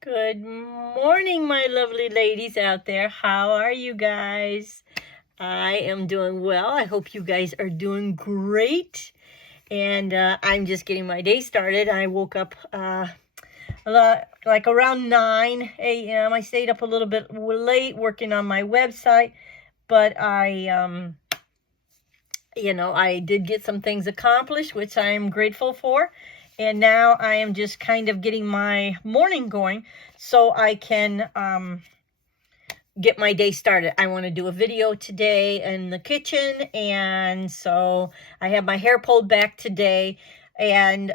Good morning, my lovely ladies out there. How are you guys? I am doing well. I hope you guys are doing great. And I'm just getting my day started. I woke up a lot, like around 9 a.m. I stayed up a little bit late working on my website, but I did get some things accomplished, which I am grateful for. And now I am just kind of getting my morning going so I can get my day started. I want to do a video today in the kitchen, and so I have my hair pulled back today, and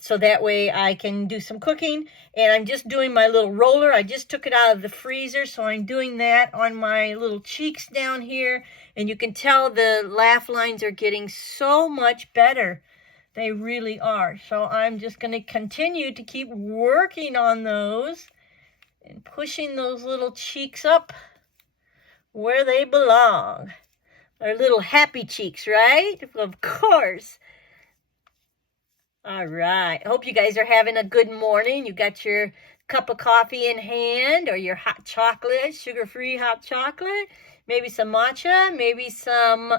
so that way I can do some cooking. And I'm just doing my little roller. I just took it out of the freezer, so I'm doing that on my little cheeks down here, and you can tell the laugh lines are getting so much better. They really are. So I'm just going to continue to keep working on those and pushing those little cheeks up where they belong. Our little happy cheeks, right? Of course. All right. I hope you guys are having a good morning. You got your cup of coffee in hand or your hot chocolate, sugar-free hot chocolate. Maybe some matcha, maybe some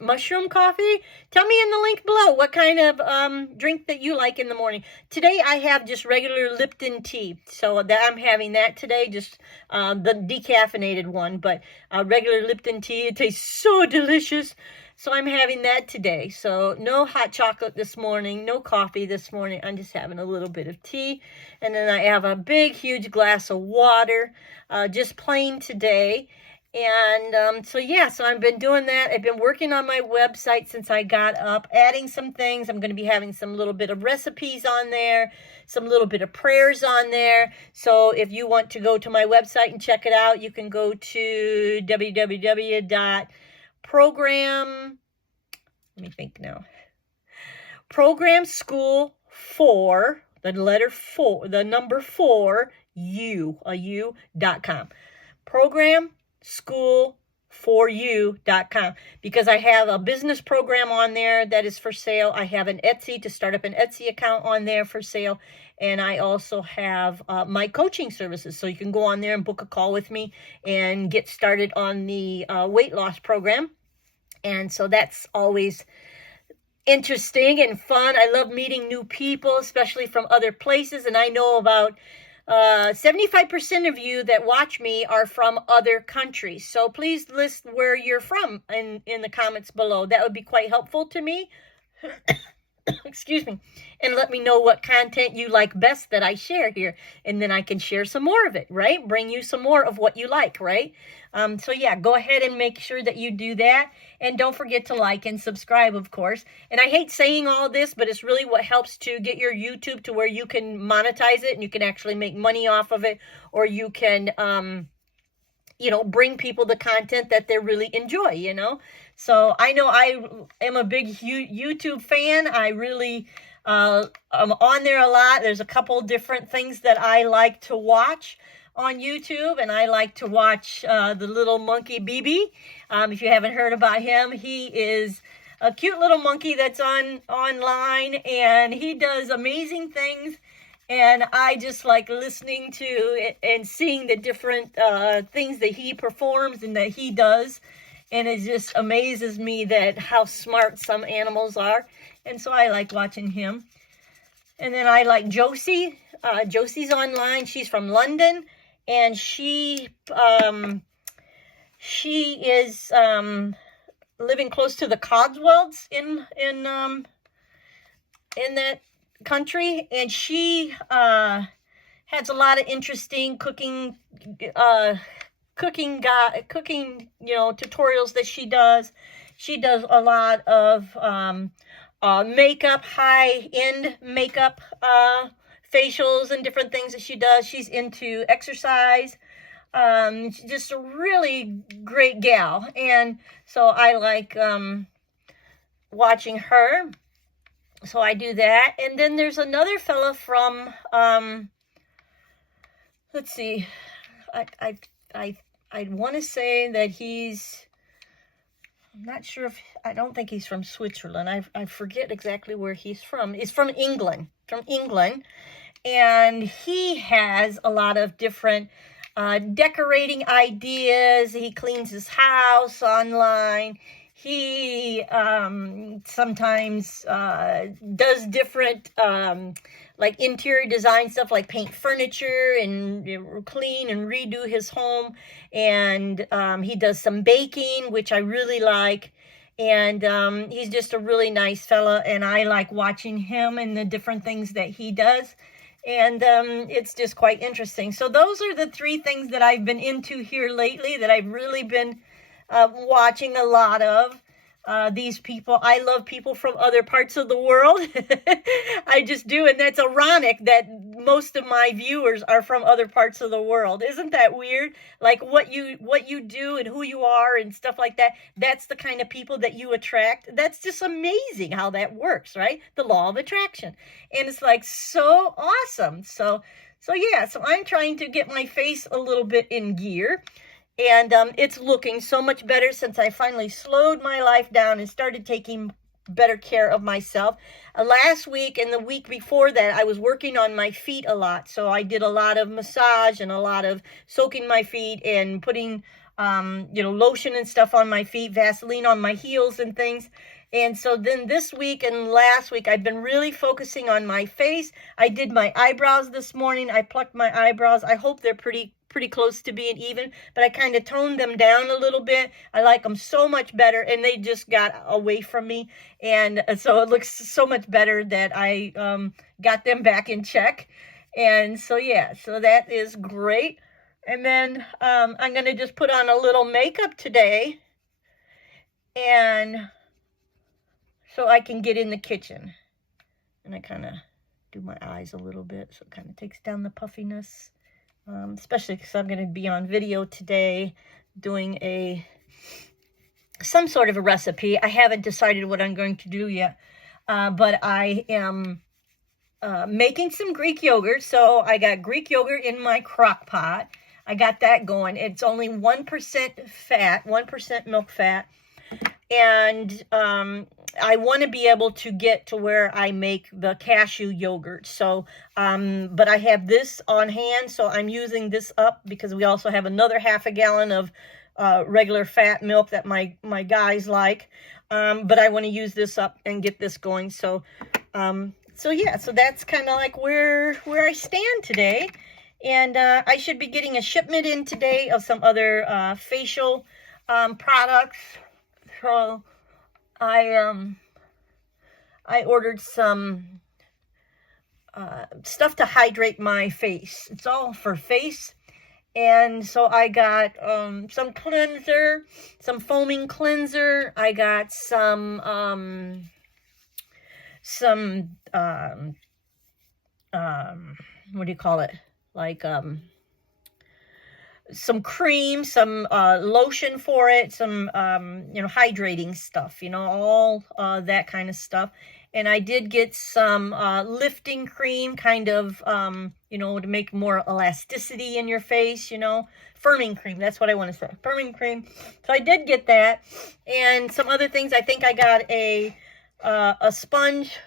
mushroom coffee. Tell me in the link below what kind of drink that you like in the morning. Today I have just regular Lipton tea. So that I'm having that today, just the decaffeinated one. But regular Lipton tea, it tastes so delicious. So I'm having that today. So no hot chocolate this morning, no coffee this morning. I'm just having a little bit of tea. And then I have a big, huge glass of water, just plain today. And so I've been doing that. I've been working on my website since I got up, adding some things. I'm going to be having some little bit of recipes on there, some little bit of prayers on there. So if you want to go to my website and check it out, you can go to Program School 4, the letter 4, the number 4, u.com. Program School for you.com, because I have a business program on there that is for sale. I have an Etsy to start up an Etsy account on there for sale. And I also have my coaching services. So you can go on there and book a call with me and get started on the weight loss program. And so that's always interesting and fun. I love meeting new people, especially from other places. And I know about 75% of you that watch me are from other countries. So please list where you're from in the comments below. That would be quite helpful to me. Excuse me. And let me know what content you like best that I share here. And then I can share some more of it, right? Bring you some more of what you like, right? Go ahead and make sure that you do that. And don't forget to like and subscribe, of course. And I hate saying all this, but it's really what helps to get your YouTube to where you can monetize it and you can actually make money off of it. Or you can, bring people the content that they really enjoy, So I know I am a big YouTube fan. I really I'm on there a lot. There's a couple different things that I like to watch on YouTube, and I like to watch the little monkey BB. If you haven't heard about him, he is a cute little monkey that's online, and he does amazing things. And I just like listening to it and seeing the different things that he performs and that he does. And it just amazes me that how smart some animals are. And so I like watching him. And then I like Josie. Josie's online. She's from London. And she is living close to the Cotswolds in that country. And she has a lot of interesting cooking tutorials that she does. She does a lot of makeup, high-end makeup, facials and different things that she does. She's into exercise. She's just a really great gal. And so I like watching her. So I do that. And then there's another fella from let's see. I want to say that I'm not sure I don't think he's from Switzerland. I forget exactly where he's from. He's from England. and he has a lot of different decorating ideas. He cleans his house online. He sometimes does different like interior design stuff, like paint furniture and clean and redo his home. And he does some baking, which I really like. And he's just a really nice fella, and I like watching him and the different things that he does. And it's just quite interesting. So those are the 3 things that I've been into here lately that I've really been watching a lot of. These people, I love people from other parts of the world. I just do, and that's ironic that most of my viewers are from other parts of the world. Isn't that weird? Like what you do and who you are and stuff like that, that's the kind of people that you attract. That's just amazing how that works, right? The law of attraction. And it's like so awesome. So yeah, so I'm trying to get my face a little bit in gear. And it's looking so much better since I finally slowed my life down and started taking better care of myself. Last week and the week before that, I was working on my feet a lot. So I did a lot of massage and a lot of soaking my feet and putting, lotion and stuff on my feet, Vaseline on my heels and things. And so then this week and last week, I've been really focusing on my face. I did my eyebrows this morning. I plucked my eyebrows. I hope they're pretty close to being even, but I kind of toned them down a little bit. I like them so much better, and they just got away from me. And so it looks so much better that I got them back in check. And so, yeah, so that is great. And then I'm going to just put on a little makeup today, and so I can get in the kitchen. And I kind of do my eyes a little bit, so it kind of takes down the puffiness. Especially because I'm going to be on video today doing some sort of a recipe. I haven't decided what I'm going to do yet, but I am making some Greek yogurt. So I got Greek yogurt in my crock pot. I got that going. It's only 1% fat, 1% milk fat. And I want to be able to get to where I make the cashew yogurt. So, but I have this on hand, so I'm using this up because we also have another half a gallon of regular fat milk that my guys like. But I want to use this up and get this going. So yeah, so that's kind of like where I stand today. And I should be getting a shipment in today of some other facial products. So I ordered some stuff to hydrate my face. It's all for face. And so I got some cleanser, some foaming cleanser. I got some what do you call it? Like some cream, some lotion for it, some hydrating stuff, all that kind of stuff. And I did get some lifting cream, kind of to make more elasticity in your face, firming cream, that's what I want to say, firming cream. So I did get that, and some other things. I think I got a sponge,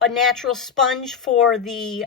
a natural sponge for the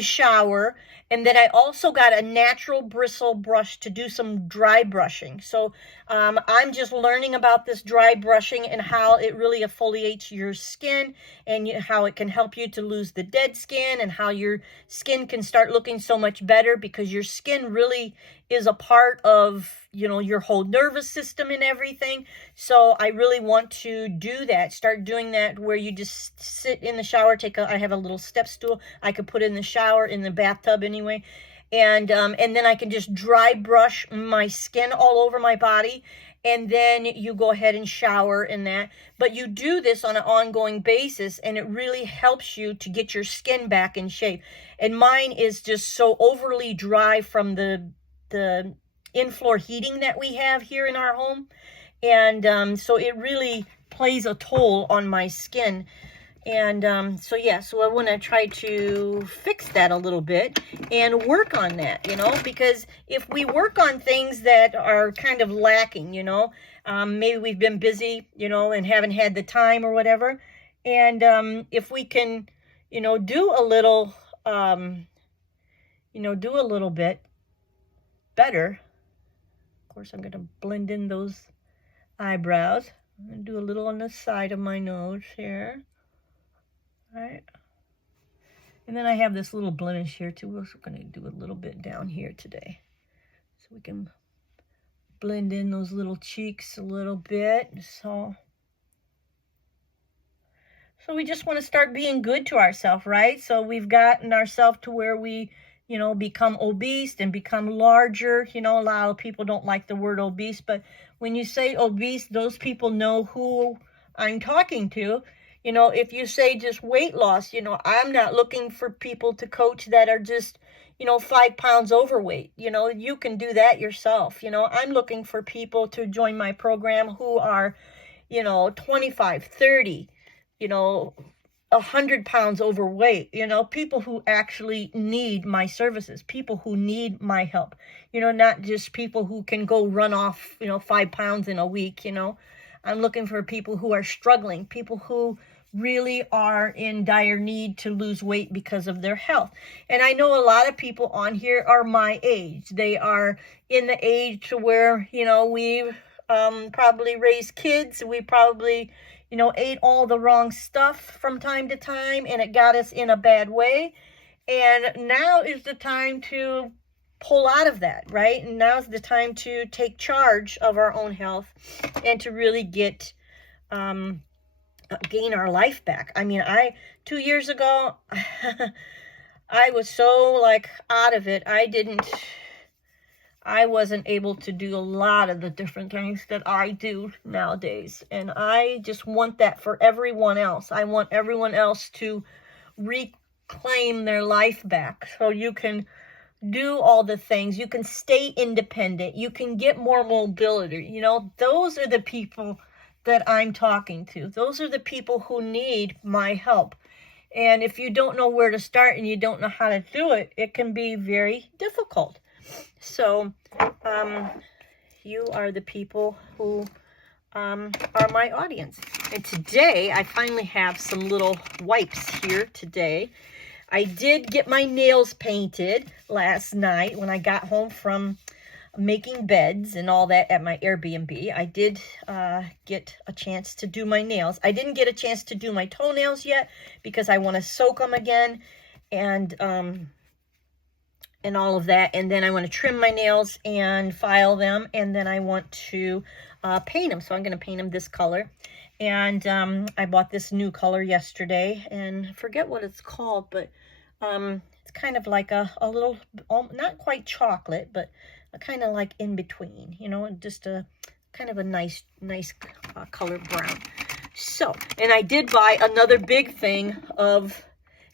shower. And then I also got a natural bristle brush to do some dry brushing. So I'm just learning about this dry brushing and how it really exfoliates your skin, and how it can help you to lose the dead skin, and how your skin can start looking so much better, because your skin really is a part of, your whole nervous system and everything. So I really want to do that, start doing that, where you just sit in the shower, I have a little step stool I could put in the shower, in the bathtub anyway. And then I can just dry brush my skin all over my body. And then you go ahead and shower in that. But you do this on an ongoing basis, and it really helps you to get your skin back in shape. And mine is just so overly dry from the in-floor heating that we have here in our home. And so it really plays a toll on my skin. And so I want to try to fix that a little bit and work on that, because if we work on things that are kind of lacking, maybe we've been busy, and haven't had the time or whatever. And if we can, you know, do a little, you know, do a little bit better. Of course, I'm going to blend in those eyebrows. I'm going to do a little on the side of my nose here. All right. And then I have this little blemish here too. We're also going to do a little bit down here today. So we can blend in those little cheeks a little bit. So we just want to start being good to ourselves, right? So we've gotten ourselves to where we, you know, become obese and become larger. You know, a lot of people don't like the word obese, but when you say obese, those people know who I'm talking to. You know, if you say just weight loss, you know, I'm not looking for people to coach that are just, you know, 5 pounds overweight. You know, you can do that yourself. You know, I'm looking for people to join my program who are, you know, 25, 30, you know, 100 pounds overweight, you know, people who actually need my services, people who need my help, you know, not just people who can go run off, you know, 5 pounds in a week. You know, I'm looking for people who are struggling, people who really are in dire need to lose weight because of their health. And I know a lot of people on here are my age. They are in the age to where, you know, we've probably raised kids. We probably, you know, ate all the wrong stuff from time to time, and it got us in a bad way. And now is the time to pull out of that, right? And now's the time to take charge of our own health and to really get, gain our life back. I mean, 2 years ago, I was so like out of it. I wasn't able to do a lot of the different things that I do nowadays. And I just want that for everyone else. I want everyone else to reclaim their life back. So you can do all the things. You can stay independent. You can get more mobility. You know, those are the people that I'm talking to. Those are the people who need my help. And if you don't know where to start and you don't know how to do it, it can be very difficult. So, you are the people who are my audience. And today, I finally have some little wipes here today. I did get my nails painted last night when I got home from making beds and all that at my Airbnb. I did get a chance to do my nails. I didn't get a chance to do my toenails yet because I want to soak them again and all of that. And then I want to trim my nails and file them. And then I want to paint them. So I'm going to paint them this color. And I bought this new color yesterday. And I forget what it's called, but it's kind of like a little, not quite chocolate, but kind of like in between, you know, just a kind of a nice color brown. So, and I did buy another big thing of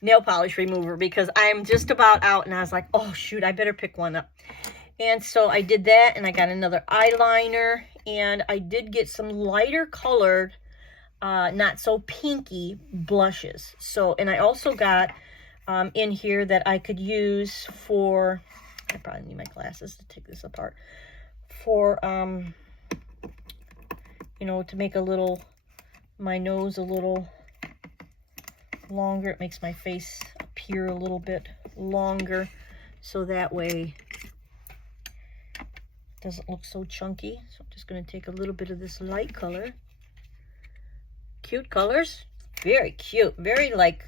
nail polish remover because I'm just about out, and I was like, oh shoot, I better pick one up. And so I did that, and I got another eyeliner, and I did get some lighter colored, not so pinky blushes. So, and I also got in here that I could use for, I probably need my glasses to take this apart, for, you know, to make my nose a little longer. It makes my face appear a little bit longer, so that way it doesn't look so chunky. So I'm just going to take a little bit of this light color. Cute colors, very cute, very like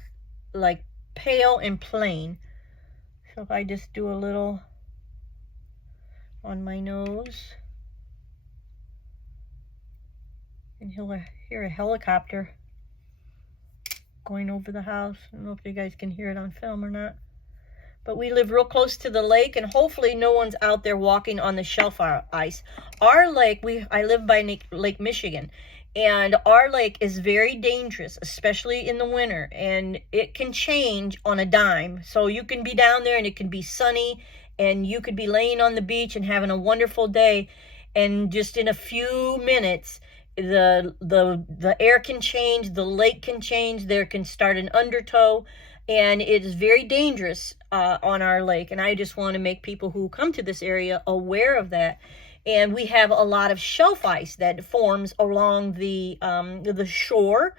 pale and plain. So if I just do a little on my nose, and you'll hear a helicopter going over the house. I don't know if you guys can hear it on film or not. But we live real close to the lake, and hopefully no one's out there walking on the shelf ice. Our lake, I live by Lake Michigan, and our lake is very dangerous, especially in the winter, and it can change on a dime. So you can be down there and it can be sunny, and you could be laying on the beach and having a wonderful day, and just in a few minutes, the air can change, the lake can change, there can start an undertow, and it is very dangerous on our lake. And I just want to make people who come to this area aware of that. And we have a lot of shelf ice that forms along the shore,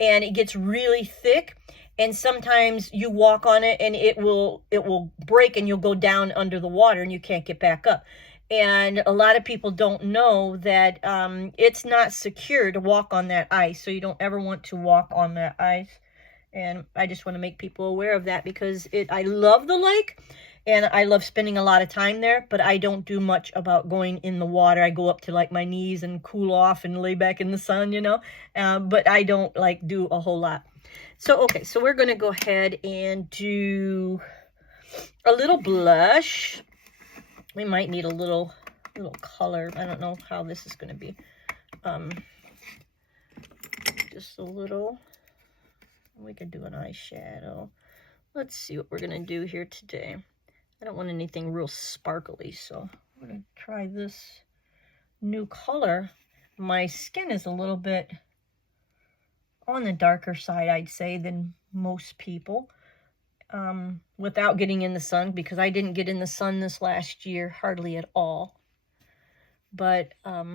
and it gets really thick. And sometimes you walk on it and it will break and you'll go down under the water and you can't get back up. And a lot of people don't know that it's not secure to walk on that ice. So you don't ever want to walk on that ice. And I just want to make people aware of that, because I love the lake and I love spending a lot of time there, but I don't do much about going in the water. I go up to like my knees and cool off and lay back in the sun, you know, but I don't like do a whole lot. So, okay, so we're going to go ahead and do a little blush. We might need a little color. I don't know how this is going to be. Just a little. We could do an eyeshadow. Let's see what we're going to do here today. I don't want anything real sparkly, so I'm going to try this new color. My skin is a little bit on the darker side, I'd say, than most people, without getting in the sun, because I didn't get in the sun this last year hardly at all. But so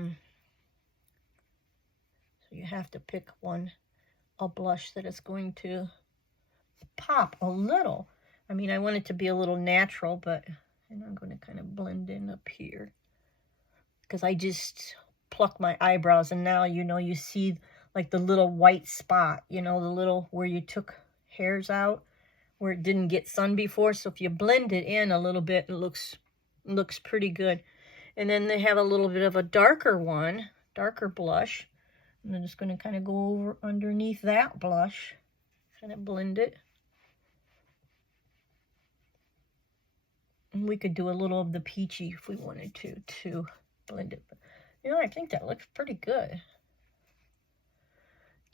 you have to pick a blush that is going to pop a little. I mean, I want it to be a little natural, but I'm going to kind of blend in up here, because I just pluck my eyebrows, and now, you know, you see like the little white spot, you know, the little where you took hairs out where it didn't get sun before. So if you blend it in a little bit, it looks pretty good. And then they have a little bit of a darker blush. And I'm just going to kind of go over underneath that blush, kind of blend it. And we could do a little of the peachy if we wanted to blend it. But, you know, I think that looks pretty good.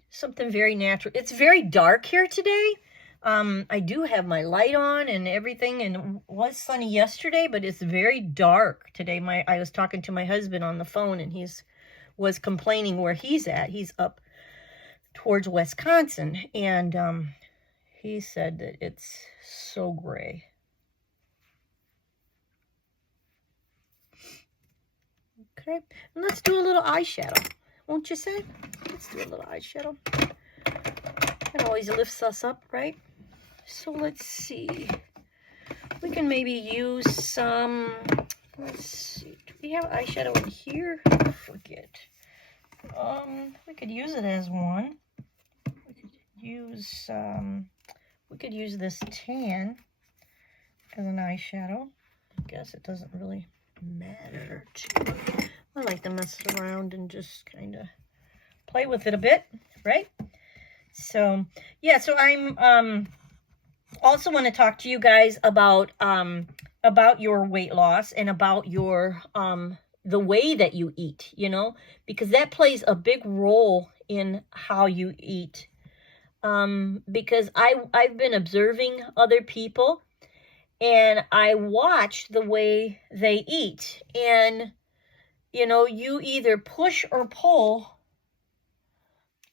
Something very natural. It's very dark here today. I do have my light on and everything, and it was sunny yesterday, but it's very dark today. I was talking to my husband on the phone, and was complaining where he's at. He's up towards Wisconsin, and he said that it's so gray. Okay, and let's do a little eyeshadow, won't you say? Let's do a little eyeshadow. It always lifts us up, right? So let's see. We can maybe use some, let's see. Do we have eyeshadow in here? I forget. We could use it as one. We could use this tan as an eyeshadow. I guess it doesn't really matter too much. I like to mess around and just kind of play with it a bit, right? So yeah, so I'm also want to talk to you guys about your weight loss and about your the way that you eat, you know, because that plays a big role in how you eat. Because I've been observing other people, and I watch the way they eat, and you know, you either push or pull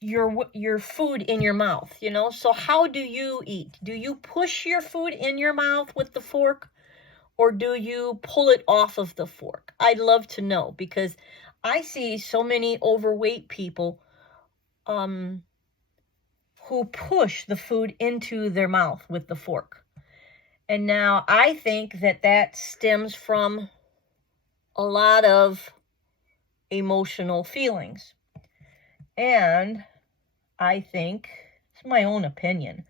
your food in your mouth, you know. So how do you eat? Do you push your food in your mouth with the fork, or do you pull it off of the fork? I'd love to know, because I see so many overweight people who push the food into their mouth with the fork. And now I think that stems from a lot of emotional feelings. And I think, it's my own opinion,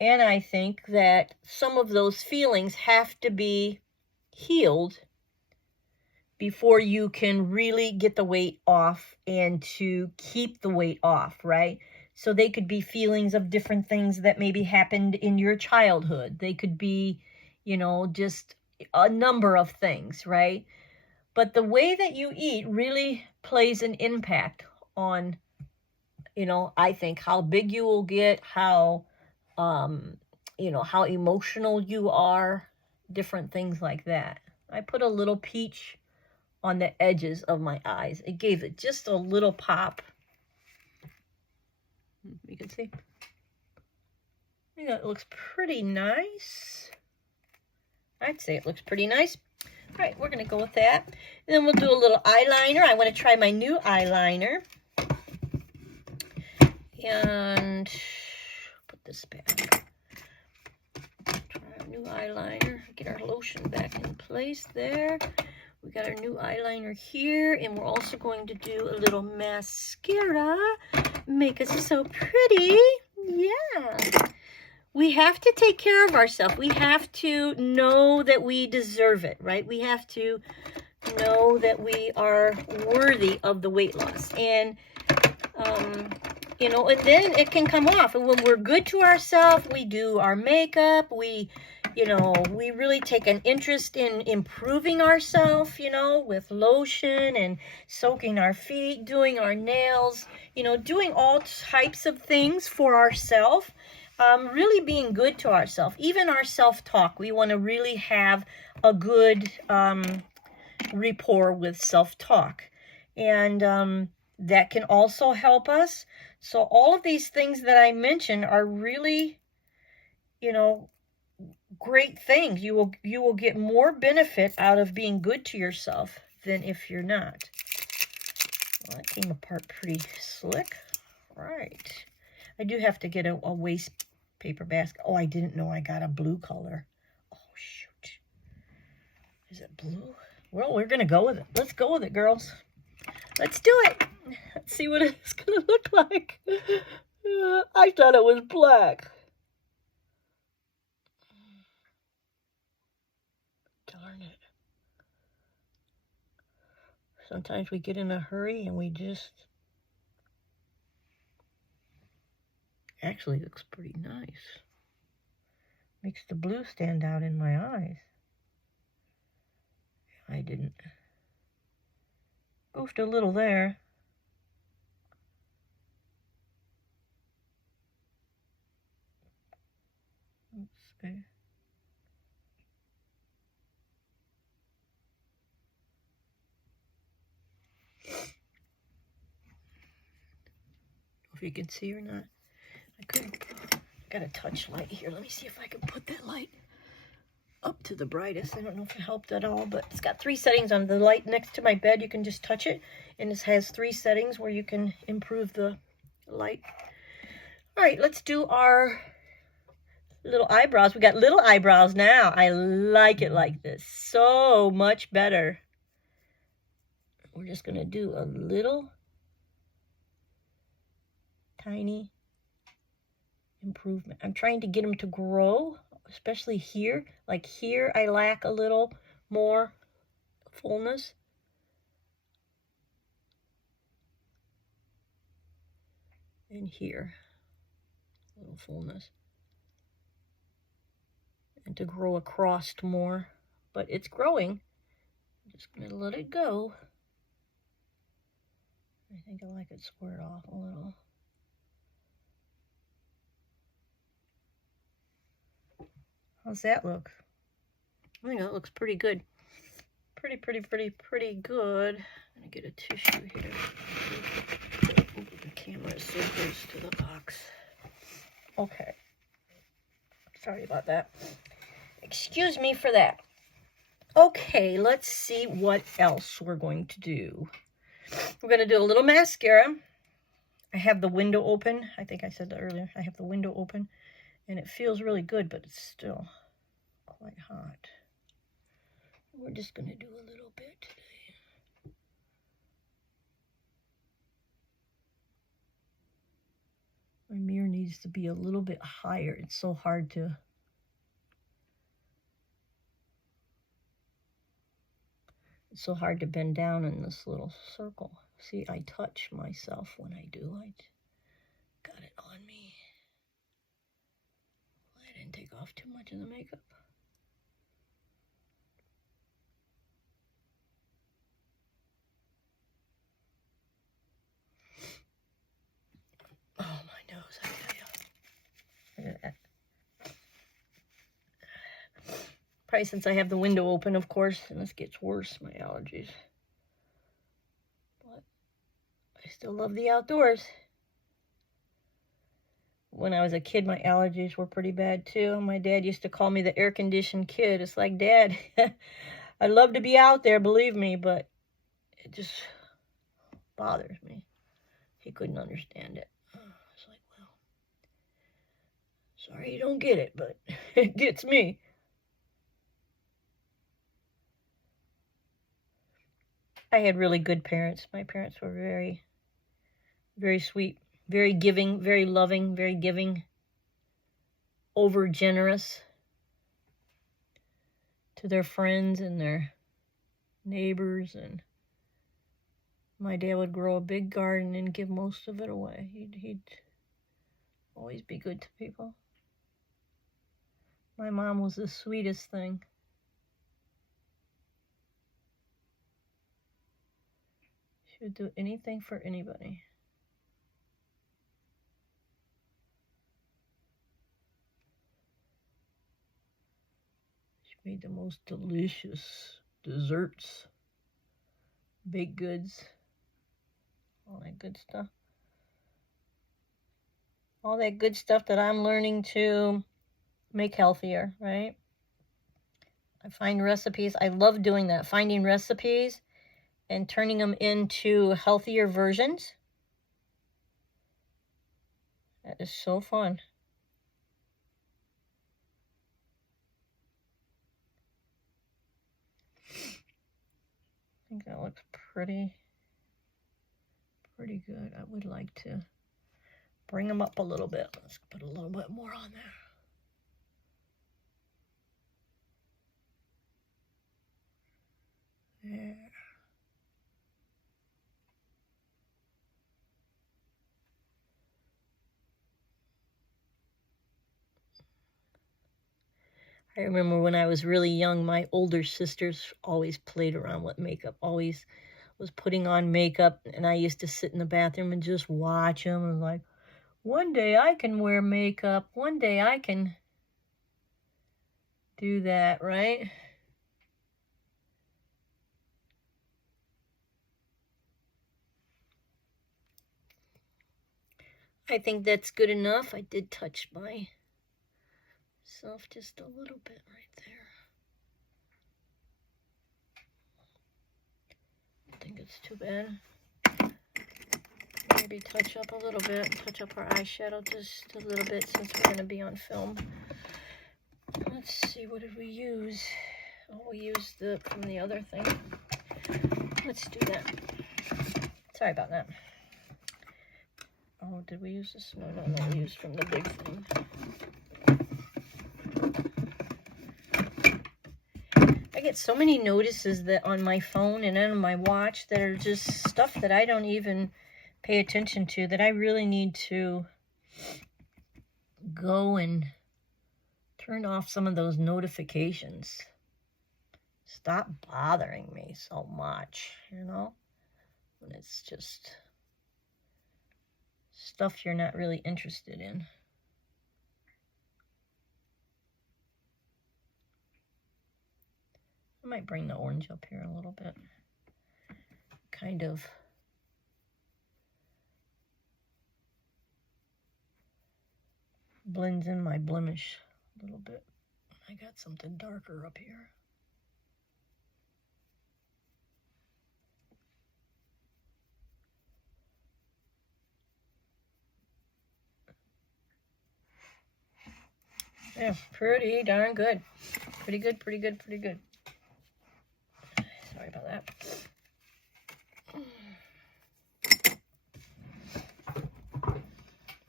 and I think that some of those feelings have to be healed before you can really get the weight off and to keep the weight off, right? So they could be feelings of different things that maybe happened in your childhood. They could be, you know, just a number of things, right? But the way that you eat really plays an impact on, you know, I think how big you will get, how, you know, how emotional you are, different things like that. I put a little peach on the edges of my eyes. It gave it just a little pop. You can see. I think it looks pretty nice. I'd say it looks pretty nice. All right, we're going to go with that. And then we'll do a little eyeliner. I want to try my new eyeliner. And put this this back. Try our new eyeliner. Get our lotion back in place there. We got our new eyeliner here, and we're also going to do a little mascara. Make us so pretty. Yeah. We have to take care of ourselves. We have to know that we deserve it, right? We have to know that we are worthy of the weight loss. And, you know, and then it can come off. And when we're good to ourselves, we do our makeup, we, you know, we really take an interest in improving ourselves, you know, with lotion and soaking our feet, doing our nails, you know, doing all types of things for ourselves. Really being good to ourselves, even our self-talk. We want to really have a good rapport with self-talk. And that can also help us. So all of these things that I mentioned are really, you know, great things. You will get more benefit out of being good to yourself than if you're not. Well, that came apart pretty slick. Right. I do have to get a waste paper basket. Oh, I didn't know I got a blue color. Oh, shoot. Is it blue? Well, we're going to go with it. Let's go with it, girls. Let's do it. Let's see what it's going to look like. I thought it was black. Darn it. Sometimes we get in a hurry and we just... Actually, looks pretty nice. Makes the blue stand out in my eyes. I didn't. Goofed a little there. Let's see. If you can see or not. I couldn't. Got a touch light here. Let me see if I can put that light up to the brightest. I don't know if it helped at all, but it's got 3 settings on the light next to my bed. You can just touch it, and this has 3 settings where you can improve the light. All right, let's do our little eyebrows. We got little eyebrows now. I like it like this. So much better. We're just going to do a little tiny improvement. I'm trying to get them to grow, especially here. Like here, I lack a little more fullness. And here, a little fullness. And to grow across more. But it's growing. I'm just going to let it go. I think I like it squared off a little. How's that look? I think that looks pretty good. Pretty good. I'm gonna get a tissue here. Ooh, the camera is so close to the box. Okay. Sorry about that. Excuse me for that. Okay, let's see what else we're going to do. We're gonna do a little mascara. I have the window open. I think I said that earlier. I have the window open. And it feels really good, but it's still quite hot. We're just going to do a little bit today. My mirror needs to be a little bit higher. It's so hard to... It's so hard to bend down in this little circle. See, I touch myself when I do. I got it on me. I didn't take off too much of the makeup. Oh, my nose, I tell you. Look at that. Probably since I have the window open, of course, and this gets worse, my allergies. But I still love the outdoors. When I was a kid, my allergies were pretty bad too. My dad used to call me the air-conditioned kid. It's like, Dad, I'd love to be out there, believe me, but it just bothers me. He couldn't understand it. It's like, well, Sorry you don't get it, but it gets me. I had really good parents. My parents were very, very sweet, very giving, very loving, very giving, over generous to their friends and their neighbors. And my dad would grow a big garden and give most of it away. He'd always be good to people. My mom was the sweetest thing. She would do anything for anybody. She made the most delicious desserts, baked goods, all that good stuff. All that good stuff that I'm learning to make healthier, right? I find recipes. I love doing that, finding recipes and turning them into healthier versions. That is so fun. I think that looks pretty good. I would like to bring them up a little bit. Let's put a little bit more on there. There. I remember when I was really young, my older sisters always played around with makeup, always was putting on makeup, and I used to sit in the bathroom and just watch them and like, one day I can wear makeup, one day I can do that, right? I think that's good enough. I did touch myself just a little bit right there. I think it's too bad. Maybe touch up a little bit, touch up our eyeshadow just a little bit since we're going to be on film. Let's see, what did we use? Oh, we used from the other thing. Let's do that. Sorry about that. Oh, did we use this? No, we used from the big thing. I get so many notices that on my phone and on my watch that are just stuff that I don't even pay attention to, that I really need to go and turn off some of those notifications. Stop bothering me so much, you know? When it's just stuff you're not really interested in. I might bring the orange up here a little bit. Kind of blends in my blemish a little bit. I got something darker up here. Yeah, pretty darn good. Pretty good. Sorry about that.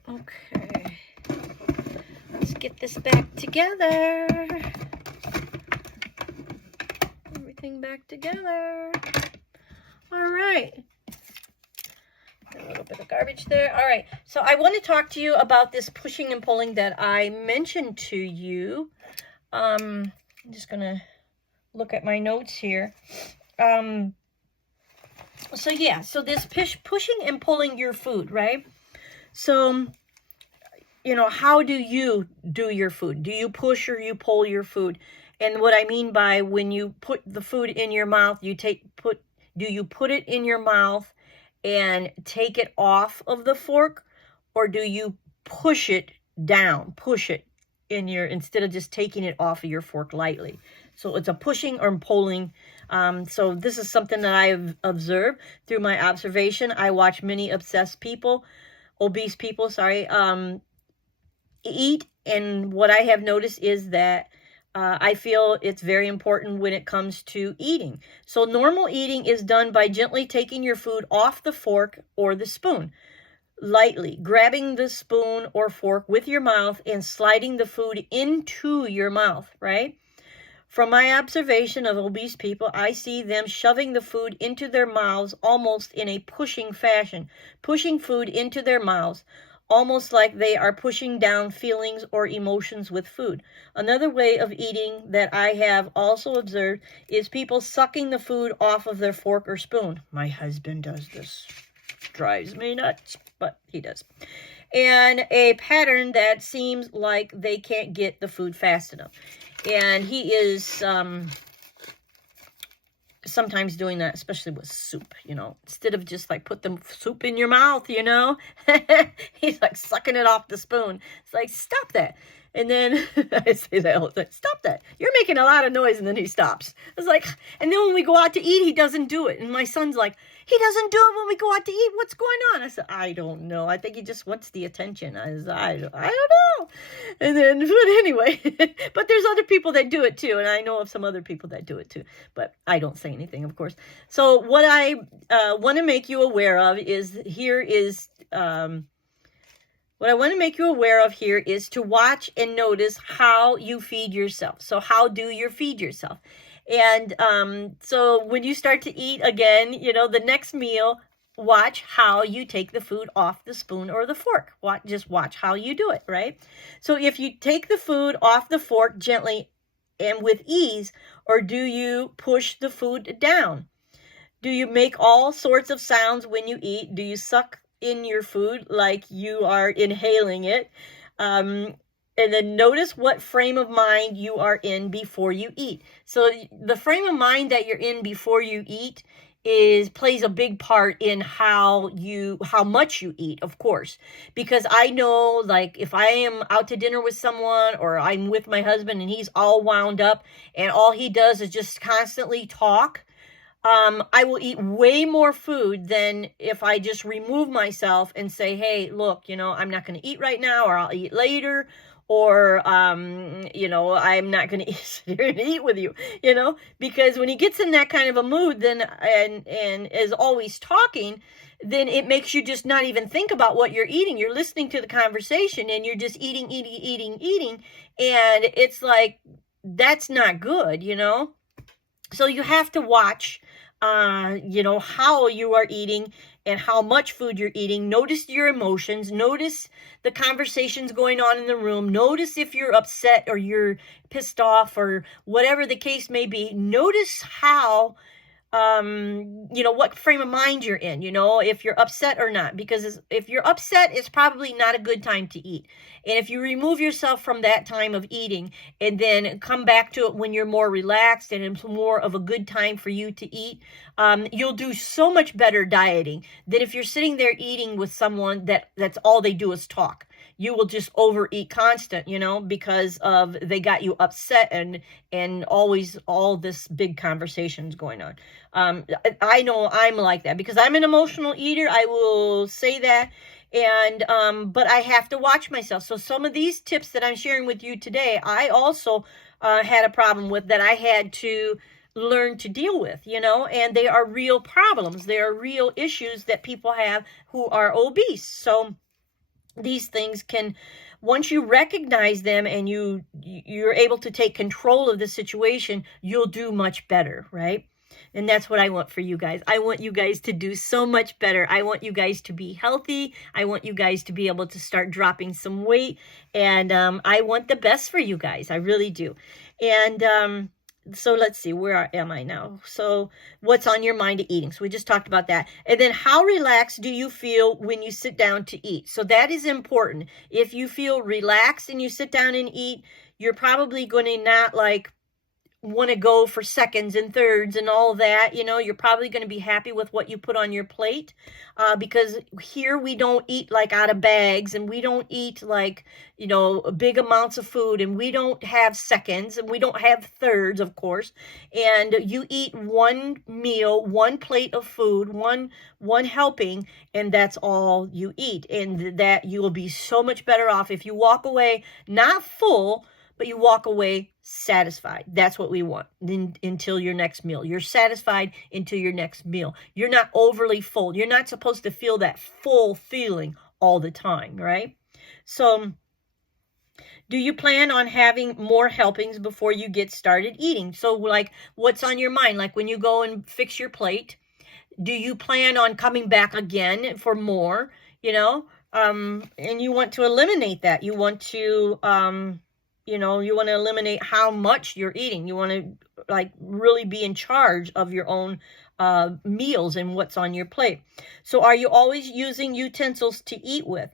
Okay. Let's get this back together. Everything back together. All right. A little bit of garbage there. All right. So I want to talk to you about this pushing and pulling that I mentioned to you. I'm just going to look at my notes here. So yeah, so this pushing and pulling your food, right? So, you know, how do you do your food? Do you push or you pull your food? And what I mean by when you put the food in your mouth, do you put it in your mouth and take it off of the fork, or do you push it down, instead of just taking it off of your fork lightly? So it's a pushing or pulling. So this is something that I've observed through my observation. I watch many obese people, eat And what I have noticed is that I feel it's very important when it comes to eating. So normal eating is done by gently taking your food off the fork or the spoon, lightly grabbing the spoon or fork with your mouth and sliding the food into your mouth, right? From my observation of obese people, I see them shoving the food into their mouths almost in a pushing fashion, pushing food into their mouths, almost like they are pushing down feelings or emotions with food. Another way of eating that I have also observed is people sucking the food off of their fork or spoon. My husband does this. Drives me nuts, but he does. And a pattern that seems like they can't get the food fast enough. And he is sometimes doing that, especially with soup, you know, instead of just like put the soup in your mouth, you know, he's like sucking it off the spoon. It's like, stop that. And then I say that all the time, stop that. You're making a lot of noise. And then he stops. It's like, and then when we go out to eat, he doesn't do it. And my son's like, he doesn't do it when we go out to eat. What's going on? I said, I don't know. I think he just wants the attention. I don't know. And then, but anyway, but there's other people that do it too. And I know of some other people that do it too, but I don't say anything, of course. So what I want to make you aware of is what I want to make you aware of here is to watch and notice how you feed yourself. So how do you feed yourself? And so when you start to eat again, you know, the next meal, watch how you take the food off the spoon or the fork. Just watch how you do it, right? So if you take the food off the fork gently and with ease, or do you push the food down? Do you make all sorts of sounds when you eat? Do you suck in your food like you are inhaling it? And then notice what frame of mind you are in before you eat. So the frame of mind that you're in before you eat plays a big part in how much you eat, of course. Because I know, like, if I am out to dinner with someone or I'm with my husband and he's all wound up and all he does is just constantly talk, I will eat way more food than if I just remove myself and say, hey, look, you know, I'm not going to eat right now, or I'll eat later, or, you know, I'm not going to sit here and eat with you, you know, because when he gets in that kind of a mood, then, and is always talking, then it makes you just not even think about what you're eating. You're listening to the conversation and you're just eating. And it's like, that's not good, you know? So you have to watch, you know, how you are eating and how much food you're eating. Notice your emotions. Notice the conversations going on in the room. Notice if you're upset or you're pissed off or whatever the case may be. Notice how, you know, what frame of mind you're in, you know, if you're upset or not. Because if you're upset, it's probably not a good time to eat. And if you remove yourself from that time of eating and then come back to it when you're more relaxed and it's more of a good time for you to eat, you'll do so much better dieting than if you're sitting there eating with someone that's all they do is talk. You will just overeat constant, you know, because of they got you upset and always all this big conversations going on. I know I'm like that because I'm an emotional eater. I will say that. And, but I have to watch myself. So some of these tips that I'm sharing with you today, I also, had a problem with that I had to learn to deal with, you know, and they are real problems. They are real issues that people have who are obese. So these things can, once you recognize them and you're able to take control of the situation, you'll do much better, right? And that's what I want for you guys. I want you guys to do so much better. I want you guys to be healthy. I want you guys to be able to start dropping some weight. And I want the best for you guys. I really do. And so let's see, where am I now? So what's on your mind to eating? So we just talked about that. And then how relaxed do you feel when you sit down to eat? So that is important. If you feel relaxed and you sit down and eat, you're probably going to not like want to go for seconds and thirds and all that, you know, you're probably going to be happy with what you put on your plate, because here we don't eat like out of bags, and we don't eat like, you know, big amounts of food, and we don't have seconds, and we don't have thirds, of course. And you eat one meal, one plate of food, one helping, and that's all you eat. And that you will be so much better off if you walk away not full, but you walk away satisfied. That's what we want until your next meal. You're satisfied until your next meal. You're not overly full. You're not supposed to feel that full feeling all the time, right? So, do you plan on having more helpings before you get started eating? So, like, what's on your mind? Like, when you go and fix your plate, do you plan on coming back again for more, you know? And you want to eliminate that. You want to, you know, you want to eliminate how much you're eating. You want to, like, really be in charge of your own meals and what's on your plate. So are you always using utensils to eat with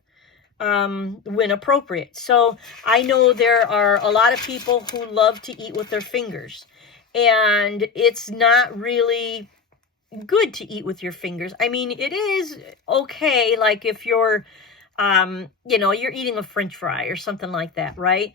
when appropriate? So I know there are a lot of people who love to eat with their fingers, and it's not really good to eat with your fingers. I mean, it is okay, like if you're, you know, you're eating a French fry or something like that, right?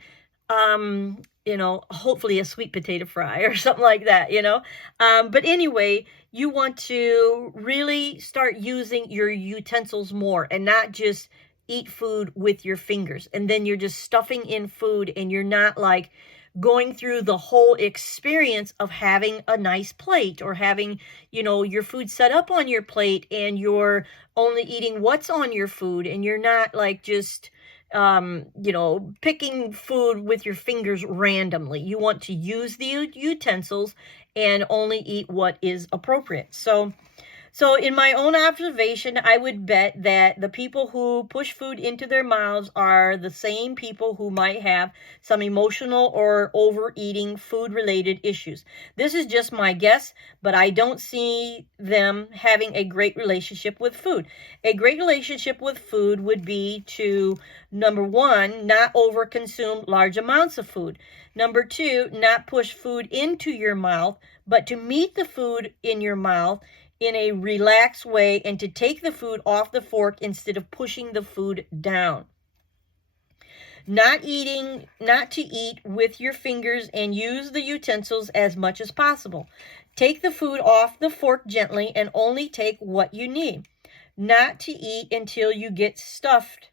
You know, hopefully a sweet potato fry or something like that, you know. But anyway, you want to really start using your utensils more and not just eat food with your fingers. And then you're just stuffing in food, and you're not like going through the whole experience of having a nice plate, or having, you know, your food set up on your plate, and you're only eating what's on your food, and you're not like just, you know, picking food with your fingers randomly. You want to use the utensils and only eat what is appropriate. So in my own observation, I would bet that the people who push food into their mouths are the same people who might have some emotional or overeating food-related issues. This is just my guess, but I don't see them having a great relationship with food. A great relationship with food would be to, number one, not overconsume large amounts of food. Number two, not push food into your mouth, but to meet the food in your mouth in a relaxed way, and to take the food off the fork instead of pushing the food down. Not to eat with your fingers, and use the utensils as much as possible. Take the food off the fork gently and only take what you need. Not to eat until you get stuffed.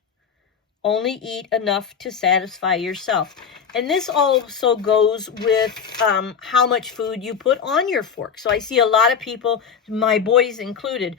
Only eat enough to satisfy yourself. And this also goes with how much food you put on your fork. So I see a lot of people, my boys included,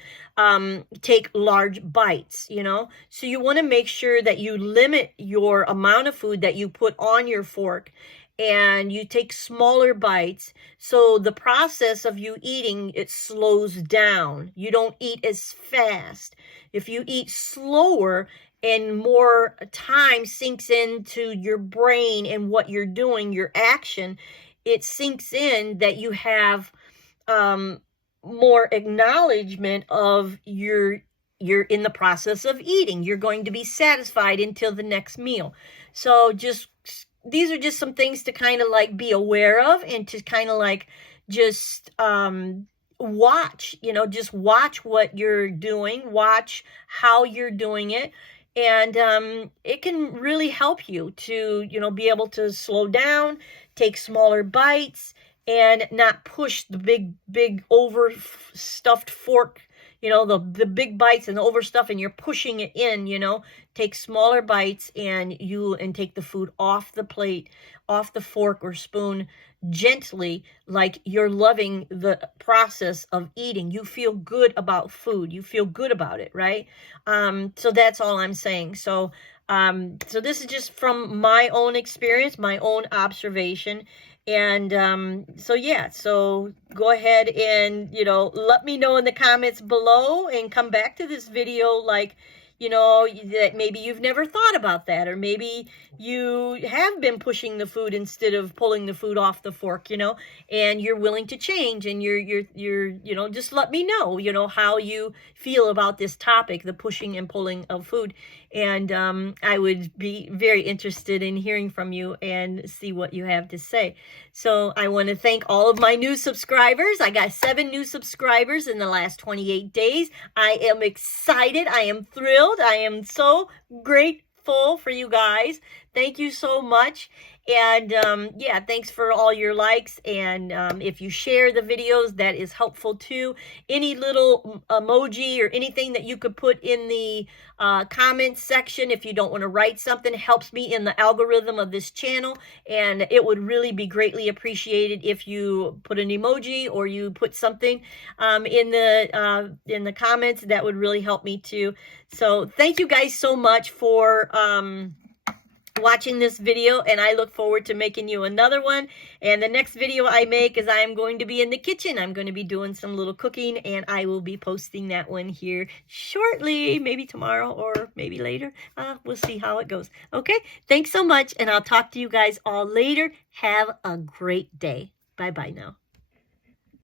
take large bites, you know. So you want to make sure that you limit your amount of food that you put on your fork, and you take smaller bites. So the process of you eating, it slows down. You don't eat as fast. If you eat slower, and more time sinks into your brain and what you're doing, your action, it sinks in that you have more acknowledgement of you're in the process of eating. You're going to be satisfied until the next meal. So these are just some things to kind of like be aware of, and to kind of like just watch, you know, just watch what you're doing, watch how you're doing it. And it can really help you to, you know, be able to slow down, take smaller bites, and not push the big overstuffed fork, you know, the big bites and the overstuff, and you're pushing it in, you know. Take smaller bites, and take the food off the plate, off the fork or spoon, gently, like you're loving the process of eating. You feel good about food. You feel good about it, right? So that's all I'm saying. So this is just from my own experience, my own observation. And so yeah, so go ahead and, you know, let me know in the comments below, and come back to this video like, you know, that maybe you've never thought about that, or maybe you have been pushing the food instead of pulling the food off the fork, you know, and you're willing to change, and you're you know, just let me know, you know, how you feel about this topic, the pushing and pulling of food. And I would be very interested in hearing from you and see what you have to say. So I want to thank all of my new subscribers. I got 7 new subscribers in the last 28 days. I am excited. I am thrilled. I am so grateful for you guys. Thank you so much. And yeah, thanks for all your likes. And if you share the videos, that is helpful too. Any little emoji or anything that you could put in the comments section, if you don't want to write something, helps me in the algorithm of this channel. And it would really be greatly appreciated if you put an emoji or you put something in the comments. That would really help me too. So thank you guys so much for watching this video, and I look forward to making you another one. And the next video I make is I'm going to be in the kitchen. I'm going to be doing some little cooking, and I will be posting that one here shortly, maybe tomorrow or maybe later. We'll see how it goes. Okay, thanks so much, and I'll talk to you guys all later. Have a great day. Bye-bye now.